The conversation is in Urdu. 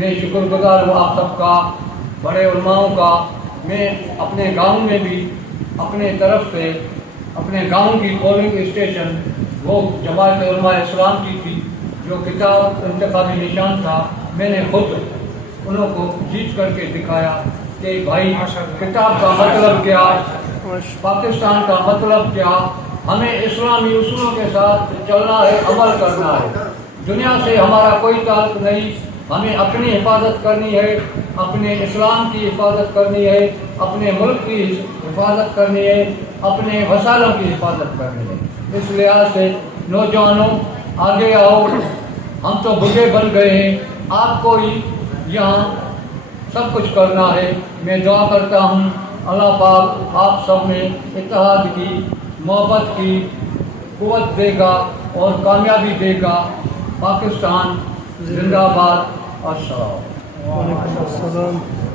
میں شکر گزار ہوں آپ سب کا، بڑے علماؤں کا۔ میں اپنے گاؤں میں بھی اپنے طرف سے اپنے گاؤں کی پولنگ اسٹیشن وہ جماعت علماء اسلام کی تھی، جو کتاب انتخابی نشان تھا، میں نے خود انہوں کو جیت کر کے دکھایا کہ بھائی کتاب کا مطلب کیا، پاکستان کا مطلب کیا، ہمیں اسلامی اصولوں کے ساتھ چلنا ہے، عمل کرنا ہے، دنیا سے ہمارا کوئی تعلق نہیں، ہمیں اپنی حفاظت کرنی ہے، اپنے اسلام کی حفاظت کرنی ہے، اپنے ملک کی حفاظت کرنی ہے، اپنے وسائلوں کی حفاظت کرنی ہے۔ اس لحاظ سے نوجوانوں آگے آؤ، ہم تو بوڑھے بن گئے ہیں، آپ کو ہی یہاں سب کچھ کرنا ہے۔ میں دعا کرتا ہوں اللہ پاک آپ سب میں اتحاد کی، محبت کی قوت دے گا اور کامیابی دے گا۔ پاکستان زندہ باد۔ السلام۔ وعلیکم السلام۔